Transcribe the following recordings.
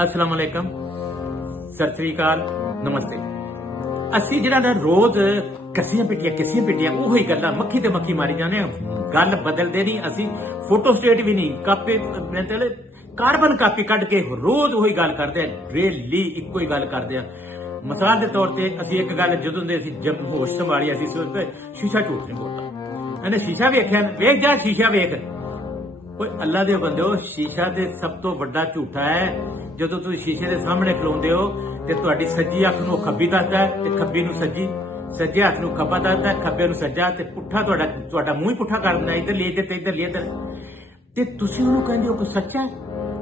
अस्सलाम वालेकुम, सत श्री अकाल, नमस्ते। ਅਸੀਂ ਜਿਹੜਾ ਨਾ ਰੋਜ਼ ਕੱਸੀਆਂ ਪਿੱਟੀਆਂ ਉਹੀ ਗੱਲਾਂ ਮੱਖੀ ਤੇ ਮੱਖੀ ਮਾਰੀ ਜਾਂਦੇ ਆ। ਗੱਲ ਬਦਲਦੇ ਨਹੀਂ ਅਸੀਂ, ਫੋਟੋ ਸਟੇਟ ਵੀ ਨਹੀਂ, ਕਾਪੀ ਕਾਰਬਨ ਕਾਪੀ ਕੱਢ ਕੇ ਰੋਜ਼ ਉਹੀ ਗੱਲ ਕਰਦੇ ਆ, ਡੇਲੀ ਇੱਕੋ ਹੀ ਗੱਲ ਕਰਦੇ ਆ। ਮਿਸਾਲ ਦੇ ਤੌਰ ਤੇ ਅਸੀਂ ਇੱਕ ਗੱਲ ਜਦੋਂ ਦੇ ਅਸੀਂ ਜਬ ਹੋਸ਼ ਸੰਭਾਲੀ ਅਸੀਂ ਸੋਚਦੇ ਸ਼ੀਸ਼ਾ ਝੂਠ ਨਹੀਂ ਬੋਲਦਾ। ਇਹਨੇ ਸ਼ੀਸ਼ਾ ਵੇਖਿਆ, ਵੇਖ ਜਾ ਸ਼ੀਸ਼ਾ ਵੇਖ। ਓਏ ਅੱਲਾ ਦੇ ਬੰਦਿਓ, ਸ਼ੀਸ਼ਾ ਤੇ ਸਭ ਤੋਂ ਵੱਡਾ ਝੂਠਾ ਹੈ ਜਦੋਂ ਤੁਸੀਂ ਸ਼ੀਸ਼ੇ ਦੇ ਸਾਹਮਣੇ ਖਲੋਂਦੇ ਹੋ ਤੇ ਤੁਹਾਡੀ ਸੱਜੀ ਅੱਖ ਨੂੰ ਖੱਬੀ ਦੱਸਦਾ ਤੇ ਖੱਬੀ ਨੂੰ ਸੱਜੀ, ਸੱਜੇ ਹੱਥ ਨੂੰ ਖੱਬਾ ਦੱਸਦਾ, ਖੱਬੇ ਨੂੰ ਸੱਜਾ, ਤੇ ਪੁੱਠਾ ਤੁਹਾਡਾ ਮੂੰਹ ਹੀ ਪੁੱਠਾ ਕਰ ਦਿੰਦਾ, ਇੱਧਰ ਲਈ ਇੱਧਰ ਤੇ ਇੱਧਰ ਲਈ ਇੱਧਰ। ਤੇ ਤੁਸੀਂ ਉਹਨੂੰ ਕਹਿੰਦੇ ਹੋ ਕਿ ਸੱਚਾ,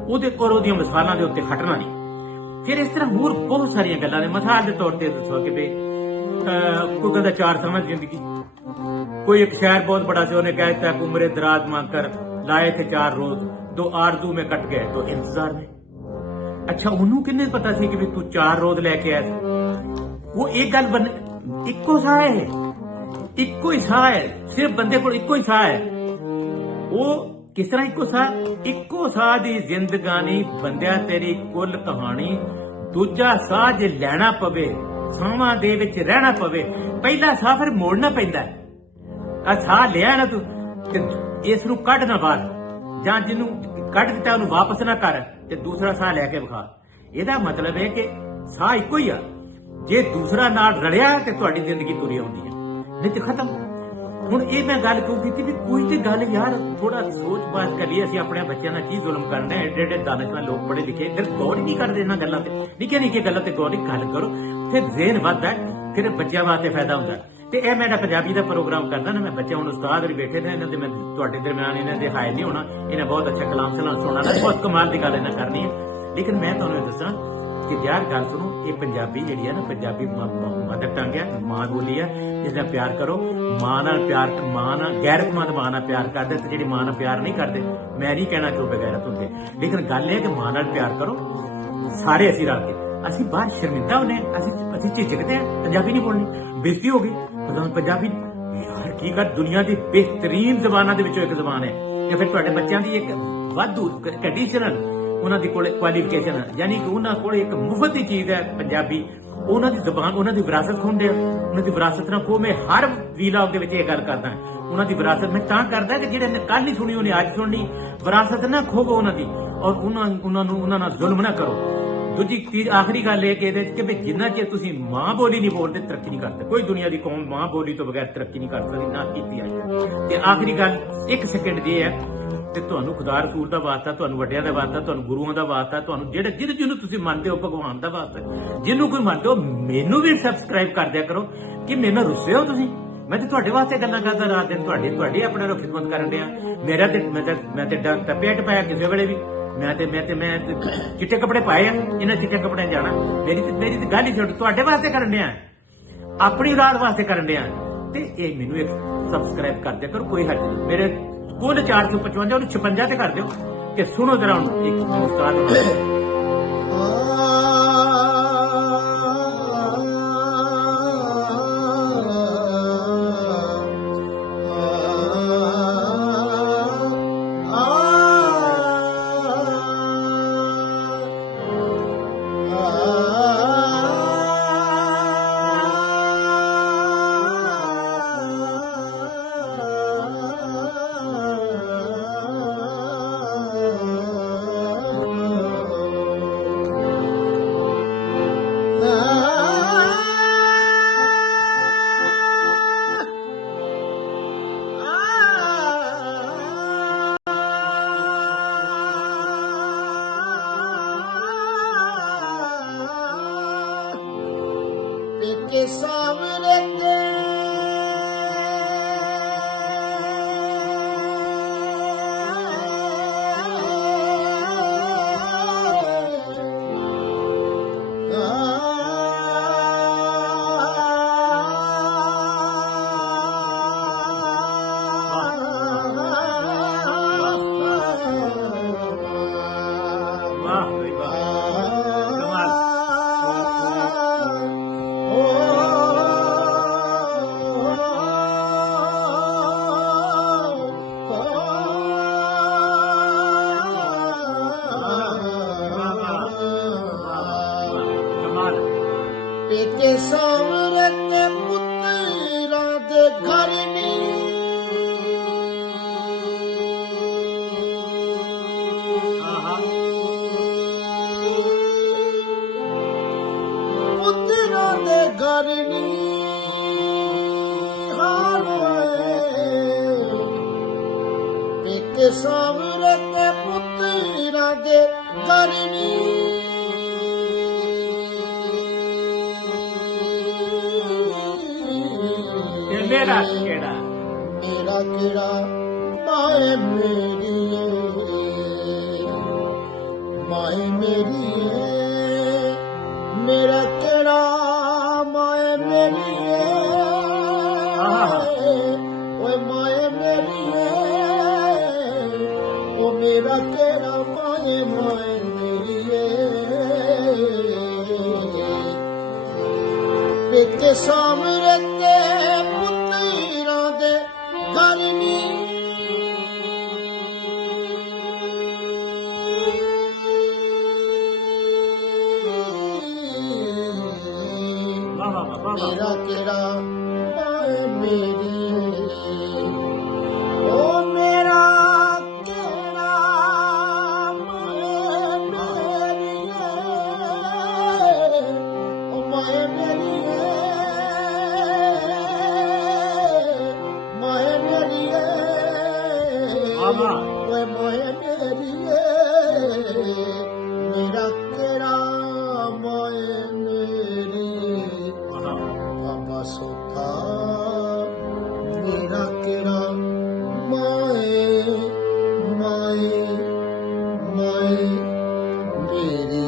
ਉਹਦੇ ਕੋਲ ਉਹਦੀਆਂ ਮਿਸਾਲਾਂ ਦੇ ਉੱਤੇ ਖਟਣਾ ਨਹੀਂ। ਫਿਰ ਇਸ ਤਰ੍ਹਾਂ ਹੋਰ ਬਹੁਤ ਸਾਰੀਆਂ ਗੱਲਾਂ ਨੇ। ਮਿਸਾਲ ਦੇ ਤੌਰ ਤੇ ਦੱਸੋ ਕਿ ਬਈ ਕੋਈ ਕਹਿੰਦਾ 4 ਸਮਝ ਜ਼ਿੰਦਗੀ, कोई एक शहर बहुत बड़ा से उन्हें कहता है उम्र दराज मांग कर लाए थे 4 रोज, 2 आरज़ू में कट गए तो इंतजार में। अच्छा उन्होंने किन्ने पता सी कि तू 4 रोज लेके आया? वो एक गल बन इको साह है, इको ही साह है, सिर्फ बंदे को इको ही साह है। वो किस तरह इको साह दी जिंदगानी बंदिया तेरी कुल कहानी। दूजा साह जे लैना पवे, सावां दे विच रहना पवे, पहला साह फिर मोड़ना पैंदा है। आ साह लिया ना तू ते इस नूं कढ ना बाहर, जां जिन्नू कढ दिता उन्नू वापस ना कर ते दूसरा साह लैके विखा। ਇਹਦਾ मतलब है कि ਸਾਹ ਇੱਕੋ ਹੀ ਆ। ਜੇ ਦੂਸਰਾ ਨਾਲ ਰਲਿਆ ਤੇ ਤੁਹਾਡੀ ਜ਼ਿੰਦਗੀ ਤੁਰੀ ਆਉਂਦੀ ਹੈ, ਨਹੀਂ ਤੇ ਖਤਮ। ਹੁਣ ਇਹ ਮੈਂ ਗੱਲ ਕਿਉਂ ਕੀਤੀ ਵੀ ਕੋਈ ਤੇ ਗੱਲ ਯਾਰ ਥੋੜਾ ਸੋਚ ਬਾਤ ਕਰੀਏ। ਅਸੀਂ ਆਪਣੇ ਬੱਚਿਆਂ ਨਾਲ ਕੀ ਜ਼ੁਲਮ ਕਰਨਾ ਹੈ? ਐਡੇ ਐਡੇ ਦਾਨਸ਼ਮੰਦ ਲੋਕ ਪੜ੍ਹੇ ਲਿਖੇ ਫਿਰ ਗੌਰ ਨਹੀਂ ਕਰਦੇ ਇਹਨਾਂ ਗੱਲਾਂ ਤੇ। ਨਿੱਕੀਆਂ ਗੱਲਾਂ ਤੇ ਗੌਰ ਨਹੀਂ, ਗੱਲ ਕਰੋ ਫਿਰ ਜ਼ੇਨ ਵੱਧਦਾ, ਫਿਰ ਬੱਚਿਆਂ ਵਾਸਤੇ ਫਾਇਦਾ ਹੁੰਦਾ। ਤੇ ਇਹ ਮੈਂ ਪੰਜਾਬੀ ਦਾ ਪ੍ਰੋਗਰਾਮ ਕਰਦਾ ਨਾ, ਮੈਂ ਬੱਚੇ ਹੁਣ ਉਸਤਾਦ ਵੀ ਬੈਠੇ ਨੇ ਇਹਨਾਂ ਦੇ, ਮੈਂ ਤੁਹਾਡੇ ਦਰਮਿਆਨ ਇਹਨਾਂ ਦੇ ਹਾਇਰ ਨਹੀਂ ਹੋਣਾ। ਇਹਨਾਂ ਬਹੁਤ ਅੱਛਾ ਕਲਾਮ ਸੁਣਾਉਣਾ, ਬਹੁਤ ਕਮਾਲ ਦੀ ਗੱਲ ਇਹਨਾਂ ਕਰਨੀ ਹੈ। ਲੇਕਿਨ ਮੈਂ ਤੁਹਾਨੂੰ ਦੱਸਾਂ ਕਿ ਯਾਰ ਗੱਲ ਸੁਣੋ, ਇਹ ਪੰਜਾਬੀ ਜਿਹੜੀ ਹੈ ਨਾ, ਪੰਜਾਬੀ ਮਦਰ ਟੰਗ ਹੈ, ਮਾਂ ਬੋਲੀ ਹੈ, ਇਸ ਦਾ ਪਿਆਰ ਕਰੋ। ਮਾਂ ਨਾਲ ਪਿਆਰ, ਮਾਂ ਨਾਲ ਗੈਰਤਮੰਦ ਮਾਂ ਨਾਲ ਪਿਆਰ ਕਰਦੇ ਤੇ ਜਿਹੜੀ ਮਾਂ ਨਾਲ ਪਿਆਰ ਨਹੀਂ ਕਰਦੇ, ਮੈਂ ਨਹੀਂ ਕਹਿਣਾ ਕਿ ਉਹ ਬਗੈਰਤ ਹੁੰਦੇ, ਲੇਕਿਨ ਗੱਲ ਇਹ ਕਿ ਮਾਂ ਨਾਲ ਪਿਆਰ ਕਰੋ ਸਾਰੇ ਅਸੀਂ ਰਲ ਕੇ। ਅਸੀਂ ਬਾਹਰ ਸ਼ਰਮਿੰਦਾ ਹੁੰਦੇ, ਅਸੀਂ ਝਿਜਕਦੇ ਹਾਂ, ਪੰਜਾਬੀ ਨਹੀਂ ਬੋਲਣੀ, ਬੇਇੱਜ਼ਤੀ ਹੋ ਗਈ ਪੰਜਾਬੀ। ਯਾਰ ਕੀ ਕਰ, ਦੁਨੀਆ ਦੀ ਬਿਹਤਰੀਨ ਜ਼ਬਾਨਾਂ ਦੇ ਵਿੱਚੋਂ ਇੱਕ ਜ਼ਬਾਨ ਹੈ। ਤੇ ਫਿਰ ਤੁਹਾਡੇ ਬੱਚਿਆਂ ਦੀ ਇੱਕ ਵਾਧੂ ਕੰਡੀਸ਼ਨਲ ਉਹਨਾਂ ਦੀ ਕੋਲ ਕੁਆਲੀਫਿਕੇਸ਼ਨ ਹੈ, ਯਾਨੀ ਕਿ ਉਹਨਾਂ ਕੋਲ ਇੱਕ ਮੁਫਤ ਦੀ ਚੀਜ਼ ਹੈ ਪੰਜਾਬੀ। ਉਹਨਾਂ ਦੀ ਜ਼ਬਾਨ, ਉਹਨਾਂ ਦੀ ਵਿਰਾਸਤ ਖੁੰਦੇ, ਉਹਨਾਂ ਦੀ ਵਿਰਾਸਤ ਨਾਲ ਕੋ। ਮੈਂ ਹਰ ਵੀਲਾਗ ਦੇ ਵਿੱਚ ਇਹ ਗੱਲ ਕਰਦਾ, ਉਹਨਾਂ ਦੀ ਵਿਰਾਸਤ ਮੈਂ ਤਾਂ ਕਰਦਾ ਕਿ ਜਿਹੜੇ ਨੇ ਕੱਲ ਨਹੀਂ ਸੁਣੀ ਉਹਨੇ ਅੱਜ ਸੁਣਨੀ। ਵਿਰਾਸਤ ਨਾ ਖੋਵੋ ਉਹਨਾਂ ਦੀ, ਔਰ ਉਹਨਾਂ ਨਾਲ ਜ਼ੁਲਮ ਨਾ ਕਰੋ। ਦੂਜੀ ਚੀਜ਼ ਆਖਰੀ ਗੱਲ ਇਹ ਕਿ ਇਹਦੇ ਕਿ ਵੀ ਜਿੰਨਾ ਚਿਰ ਤੁਸੀਂ ਮਾਂ ਬੋਲੀ ਨਹੀਂ ਬੋਲਦੇ, ਤਰੱਕੀ ਨਹੀਂ ਕਰਦੇ। ਕੋਈ ਦੁਨੀਆ ਦੀ ਕੌਮ ਮਾਂ ਬੋਲੀ ਤੋਂ ਬਗੈਰ ਤਰੱਕੀ ਨਹੀਂ ਕਰ ਸਕਦੀ, ਨਾ ਕੀਤੀ ਅੱਜ। ਤੇ ਆਖਰੀ ਗੱਲ 1 ਸੈਕਿੰਡ ਦੀ ਹੈ ਤੇ ਤੁਹਾਨੂੰ ਖੁਦਾ ਰਸੂਲ ਦਾ ਵਾਸਤਾ, ਤੁਹਾਨੂੰ ਵੱਡਿਆਂ ਦਾ ਵਾਸਤਾ, ਤੁਹਾਨੂੰ ਗੁਰੂਆਂ ਦਾ ਵਾਸਤਾ, ਤੁਹਾਨੂੰ ਜਿਹਨੂੰ ਤੁਸੀਂ ਮੰਨਦੇ ਹੋ, ਭਗਵਾਨ ਦਾ ਵਾਸਤਾ, ਜਿਹਨੂੰ ਕੋਈ ਮੰਨਦੇ ਹੋ, ਮੈਨੂੰ ਵੀ ਸਬਸਕ੍ਰਾਈਬ ਕਰ ਦਿਆ ਕਰੋ। ਕਿ ਮੇਰੇ ਨਾਲ ਰੁੱਸੇ ਹੋ ਤੁਸੀਂ? ਮੈਂ ਤੇ ਤੁਹਾਡੇ ਵਾਸਤੇ ਗੱਲਾਂ ਕਰਦਾ ਰਾਤ ਦਿਨ, ਤੁਹਾਡੀ ਆਪਣੇ ਨੂੰ ਖਿਦਮਤ ਕਰਨ ਡਿਆ। ਮੇਰਾ ਤੇ ਮੈਂ ਤੇ ਟੱਪਿਆ ਟਪਾਇਆ ਕਿਸੇ ਵੇਲੇ ਵੀ। ਮੈਂ ਚਿੱਟੇ ਕੱਪੜੇ ਪਾਏ ਆ, ਇਹਨਾਂ ਚਿੱਟੇ ਕੱਪੜਿਆਂ ਜਾਣਾ। ਮੇਰੀ ਤੇ ਗੱਲ ਹੀ ਛੱਡ, ਤੁਹਾਡੇ ਵਾਸਤੇ ਕਰਨ ਡਿਆ, ਆਪਣੀ ਔਲਾਦ ਵਾਸਤੇ ਕਰਨ ਡਿਆ। ਤੇ ਇਹ ਮੈਨੂੰ ਇੱਕ ਸਬਸਕ੍ਰਾਈਬ ਕਰ ਦਿਆ ਕਰੋ, ਕੋਈ ਹਰਜ ਨਹੀਂ। ਮੇਰੇ ਕੋਲ 455 ਉਹਨੂੰ 56 ਤੇ ਕਰ ਦਿਓ ਕਿ ਸੁਣੋ ਜਰਾ ਉਹਨੂੰ ਇੱਕ ਉਸਤਾਦ। के सामने ते ਪੇਕੇ ਸਾਹਮਣੇ ਤੇ ਪੁੱਤਰਾਂ ਦੇ ਘਰ ਨੀ ਪੁੱਤਰਾਂ ਦੇ ਘਰ ਨੀ ਪੇਕੇ ਸਾਹਮਣੇ ਤੇ ਪੁੱਤਰਾਂ ਦੇ ਘਰ ਨੀ ਮੇਰਾ ਕਿਹੜਾ ਮਾਏ ਮੇਰੀ ਮਾਏ ਮੇਰੀ ਮੇਰਾ ਕਿਹੜਾ ਮਾਏ ਮੇਰੀ ਓਏ ਮਾਏ ਮੇਰੀ ਓ ਮੇਰਾ ਕਿਹੜਾ ਮਾਏ ਮਾਏ ਮੇਰੀ ਪੇਕੇ ਸਾਹਮਣੇ ਤੇ ਪੁੱਤਰਾਂ ਦੇ ਘਰ ਨੀ ਮੇਰਾ ਕਿਹੜਾ ਮਾਏ ਮੇਰੀ ਓ ਮੇਰਾ ਕਿਹੜਾ ਮਾਏ ਮੇਰੀ ਓ ਮਾਏ ਮੇਰੀ ਮਾਏ ਮੇਰੀ ਓਏ ਮਾਏ ਮੇਰੀ ਮੇਰਾ ਕਿਹੜਾ ਮਾਏ ਮੇਰੀ ਬਾਬਾ ਸੋਤਾ ਮੇਰਾ ਕਿਹੜਾ ਮਾਏ ਮਾਏ ਮਾਏ ਮੇਰੀ